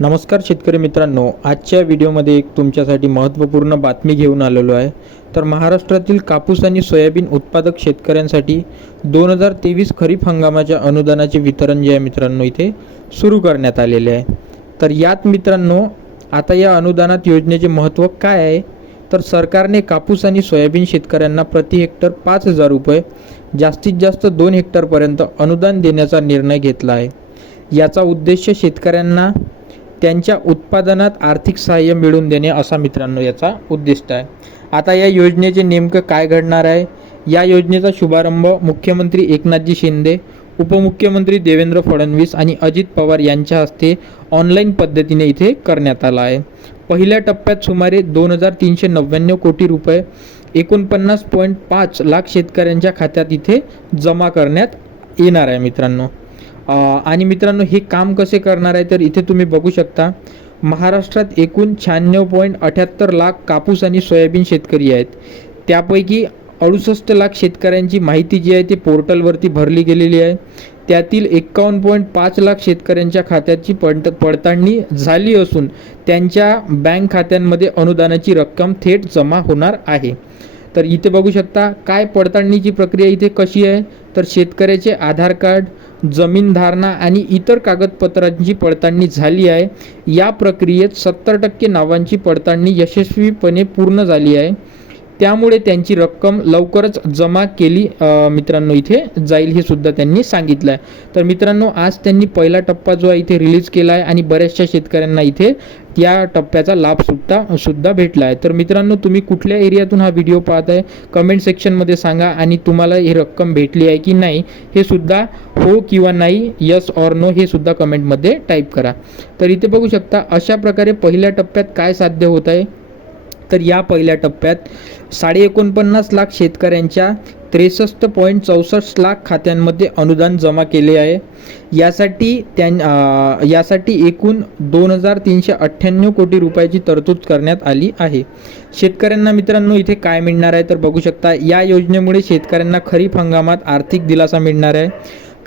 नमस्कार शेतकरी मित्रांनो आजच्या व्हिडिओमध्ये एक तुमच्यासाठी महत्त्वपूर्ण बातमी घेऊन आलेलो आहे. तर महाराष्ट्रातील कापूस आणि सोयाबीन उत्पादक शेतकऱ्यांसाठी दोन हजार तेवीस खरीप हंगामाच्या अनुदानाचे वितरण जे आहे मित्रांनो इथे सुरू करण्यात आलेले आहे. तर यात मित्रांनो आता या अनुदानात योजनेचे महत्त्व काय आहे? तर सरकारने कापूस आणि सोयाबीन शेतकऱ्यांना प्रति हेक्टर पाच हजार रुपये जास्तीत जास्त दोन हेक्टरपर्यंत अनुदान देण्याचा निर्णय घेतला आहे. याचा उद्देश शेतकऱ्यांना त्यांच्या उत्पादनात आर्थिक सहाय्य मिळवून देणे असा मित्रांनो याचा उद्दिष्ट आहे. आता या योजनेचे नेमकं काय घडणार आहे? या योजनेचा शुभारंभ मुख्यमंत्री एकनाथजी शिंदे उपमुख्यमंत्री देवेंद्र फडणवीस आणि अजित पवार यांच्या हस्ते ऑनलाईन पद्धतीने इथे करण्यात आला आहे. पहिल्या टप्प्यात सुमारे दोन हजार तीनशे नव्याण्णव कोटी रुपये एकोणपन्नास पॉईंट पाच लाख शेतकऱ्यांच्या खात्यात इथे जमा करण्यात येणार आहे मित्रांनो. आणि मित्रांनो हे काम कसे करणार आहे तर इथे तुम्ही बघू शकता. महाराष्ट्रात एकूण शहाण्णव पॉईंट अठ्याहत्तर लाख कापूस आणि सोयाबीन शेतकरी आहेत. त्यापैकी अडुसष्ट लाख शेतकऱ्यांची माहिती जी आहे ती पोर्टलवरती भरली गेलेली आहे. त्यातील एक्कावन्न पॉईंट पाच लाख शेतकऱ्यांच्या खात्याची पडत पडताळणी झाली असून त्यांच्या बँक खात्यांमध्ये अनुदानाची रक्कम थेट जमा होणार आहे. तर इथे बघू शकता काय पडताळणीची प्रक्रिया इथे कशी आहे? तर शेतकऱ्याचे आधार कार्ड जमीन धारणा आणि इतर कागदपत्रांची पडताळणी झाली आहे. या प्रक्रियेत सत्तर टक्के नावांची पडताळणी यशस्वीपणे पूर्ण झाली आहे. त्यामुळे त्यांची रक्कम लवकरच जमा केली मित्रांनो इथे जाईल हे सुद्धा त्यांनी सांगितलं आहे तर मित्रांनो आज त्यांनी पहिला टप्पा जो आहे इथे रिलीज केला आहे आणि बऱ्याचशा शेतकऱ्यांना इथे त्या टप्प्याचा लाभ सुद्धा सुद्धा भेटला आहे तर मित्रांनो तुम्ही कुठल्या एरियातून हा व्हिडिओ पाहत आहे कमेंट सेक्शनमध्ये सांगा आणि तुम्हाला ही रक्कम भेटली आहे की नाही हे सुद्धा हो किंवा नाही यस ऑर नो हे सुद्धा कमेंटमध्ये टाईप करा. तर इथे बघू शकता अशा प्रकारे पहिल्या टप्प्यात काय साध्य होत आहे? तर या पहिल्या टप्प्यात साडे एकोणपन्नास लाख शेतकऱ्यांच्या त्रेसष्ट पॉईंट चौसष्ट लाख खात्यांमध्ये अनुदान जमा केले आहे. यासाठी त्यां यासाठी एकूण दोन हजार तीनशे अठ्ठ्याण्णव कोटी रुपयाची तरतूद करण्यात आली आहे. शेतकऱ्यांना मित्रांनो इथे काय मिळणार आहे तर बघू शकता. या योजनेमुळे शेतकऱ्यांना खरीप हंगामात आर्थिक दिलासा मिळणार आहे.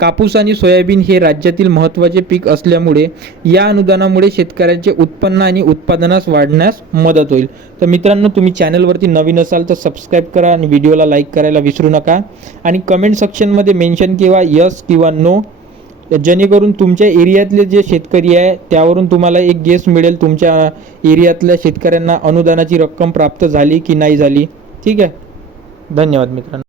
कापूस आणि सोयाबीन हे राज्यातील महत्त्वाचे पीक असल्यामुळे या अनुदानामुळे शेतकऱ्यांचे उत्पन्न आणि उत्पादनास वाढण्यास मदत होईल. तर मित्रांनो तुम्ही चॅनलवरती नवीन असाल तर सबस्क्राईब करा आणि व्हिडिओला लाईक करायला विसरू नका. आणि कमेंट सेक्शनमध्ये मेन्शन किंवा यस किंवा नो जेणेकरून तुमच्या एरियातले जे शेतकरी आहे त्यावरून तुम्हाला एक गेस मिळेल तुमच्या एरियातल्या शेतकऱ्यांना अनुदानाची रक्कम प्राप्त झाली की नाही झाली. ठीक आहे? धन्यवाद मित्रांनो.